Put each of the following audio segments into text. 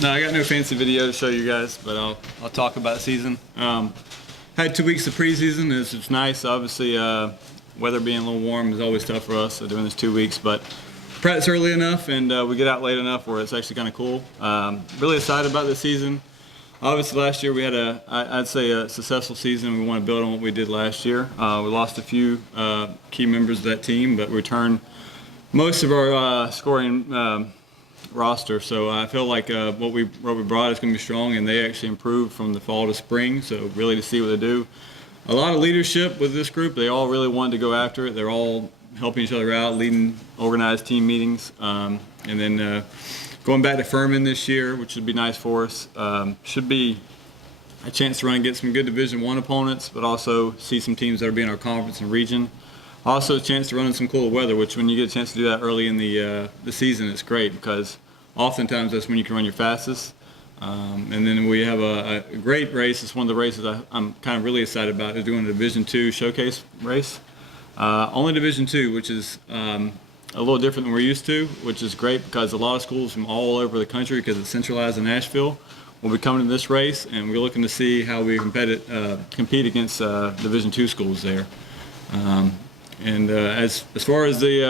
No, I got no fancy video to show you guys, but I'll talk about the season. Had 2 weeks of preseason. It's nice. Obviously, weather being a little warm is always tough for us doing this 2 weeks, but practice early enough and we get out late enough where it's actually kind of cool. Really excited about this season. Obviously, last year we had I'd say a successful season. We want to build on what we did last year. We lost a few key members of that team, but we returned most of our scoring roster. So I feel like what we brought is going to be strong, and they actually improved from the fall to spring. So really to see what they do. A lot of leadership with this group. They all really wanted to go after it. They're all helping each other out, leading organized team meetings, and then going back to Furman this year, which should be nice for us. Should be a chance to run and get some good Division I opponents, but also see some teams that are being in our conference and region. Also a chance to run in some cooler weather, which when you get a chance to do that early in the season, it's great because oftentimes that's when you can run your fastest. And then we have a great race. It's one of the races I'm kind of really excited about. They're doing a Division II showcase race. Only Division II, which is a little different than we're used to, which is great because a lot of schools from all over the country, because it's centralized in Nashville, will be coming to this race, and we're looking to see how we compete against Division II schools there. As far as the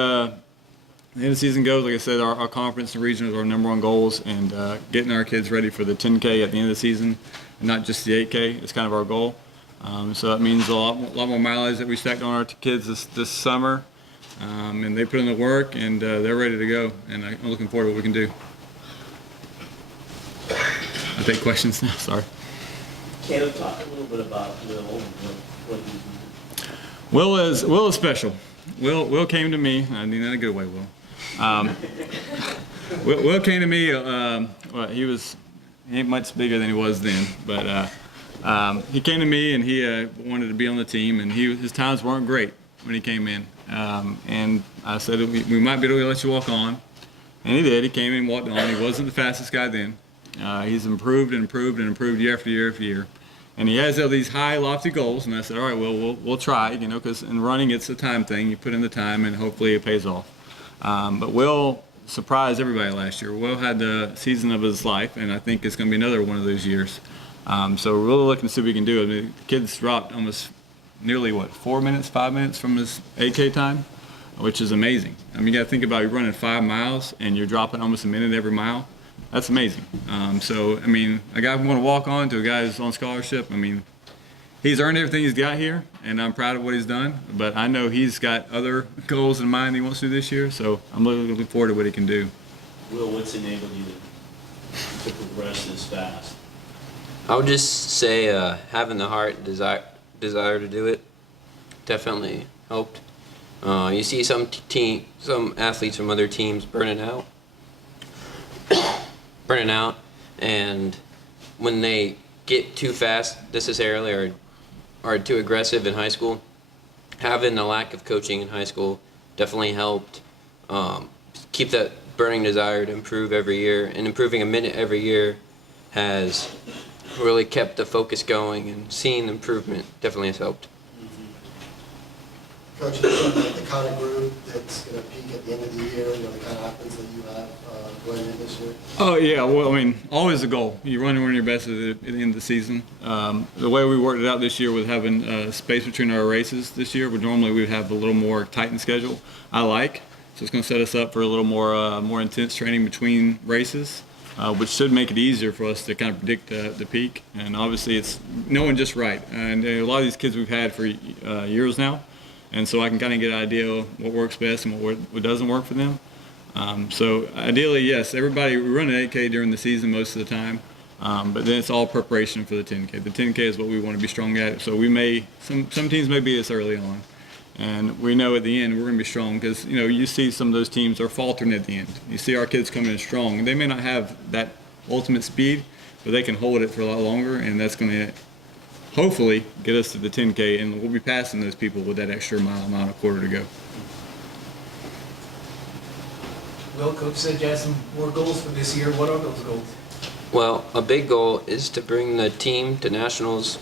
end of the season goes, like I said, our conference and region is our #1 goals, and getting our kids ready for the 10K at the end of the season, and not just the 8K, is kind of our goal. So that means a lot more mileage that we stacked on our kids this summer. And they put in the work, and they're ready to go, and I'm looking forward to what we can do. I'll take questions now, sorry. Caleb, talk a little bit about Will and what he's doing. Will is special. Will came to me, I mean in a good way, Will. Will came to me, well, he ain't much bigger than he was then, but he came to me and he wanted to be on the team, and his times weren't great when he came in. And I said, we might be able to let you walk on. And he did. He came in and walked on. He wasn't the fastest guy then. He's improved and improved and improved year after year after year. And he has these high, lofty goals. And I said, all right, well, we'll try, because in running, it's a time thing. You put in the time, and hopefully it pays off. But Will surprised everybody last year. Will had the season of his life, and I think it's going to be another one of those years. So we're really looking to see what we can do. I mean, the kid's dropped almost nearly 5 minutes from his 8K time, which is amazing. I mean, you got to think about, you're running 5 miles and you're dropping almost a minute every mile. That's amazing. So I mean, a guy who want to walk on to a guy who's on scholarship, I mean, he's earned everything he's got here, and I'm proud of what he's done. But I know he's got other goals in mind he wants to do this year, so I'm really looking forward to what he can do. Will, what's enabled you to progress this fast? I would just say having the heart and desire to do it definitely helped. You see some athletes from other teams burning out, and when they get too fast necessarily or are too aggressive in high school, having the lack of coaching in high school definitely helped keep that burning desire to improve every year, and improving a minute every year has really kept the focus going, and seeing the improvement definitely has helped. Coach, the kind of group that's going to peak at the end of the year, the kind of athletes that you have going in this year? Oh, yeah. Well, I mean, always the goal. You run your best at the end of the season. The way we worked it out this year with having space between our races this year, but normally we would have a little more tightened schedule, I like. So it's going to set us up for a little more intense training between races, which should make it easier for us to kind of predict the peak. And obviously it's knowing just right. And a lot of these kids we've had for years now, and so I can kind of get an idea of what works best and what doesn't work for them. So ideally, yes, we run an 8K during the season most of the time, but then it's all preparation for the 10K. The 10K is what we want to be strong at. So some teams may be this early on, and we know at the end we're going to be strong because you see some of those teams are faltering at the end. You see our kids coming in strong, and they may not have that ultimate speed, but they can hold it for a lot longer, and that's going to hopefully get us to the 10K, and we'll be passing those people with that extra mile and a quarter to go. Well, Coach said you had some more goals for this year. What are those goals? Well, a big goal is to bring the team to nationals.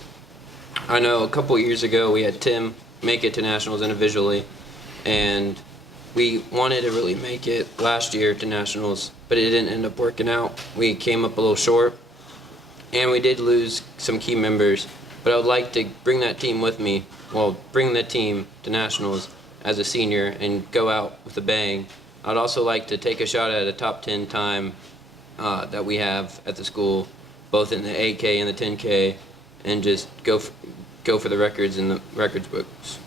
I know a couple years ago we had Tim make it to nationals individually, and We wanted to really make it last year to nationals, but it didn't end up working out. We came up a little short, and we did lose some key members, but I would like to bring that team with me, bring the team to nationals as a senior and go out with a bang. I'd also like to take a shot at a top 10 time that we have at the school, both in the 8K and the 10K, and just go for the records in the records books.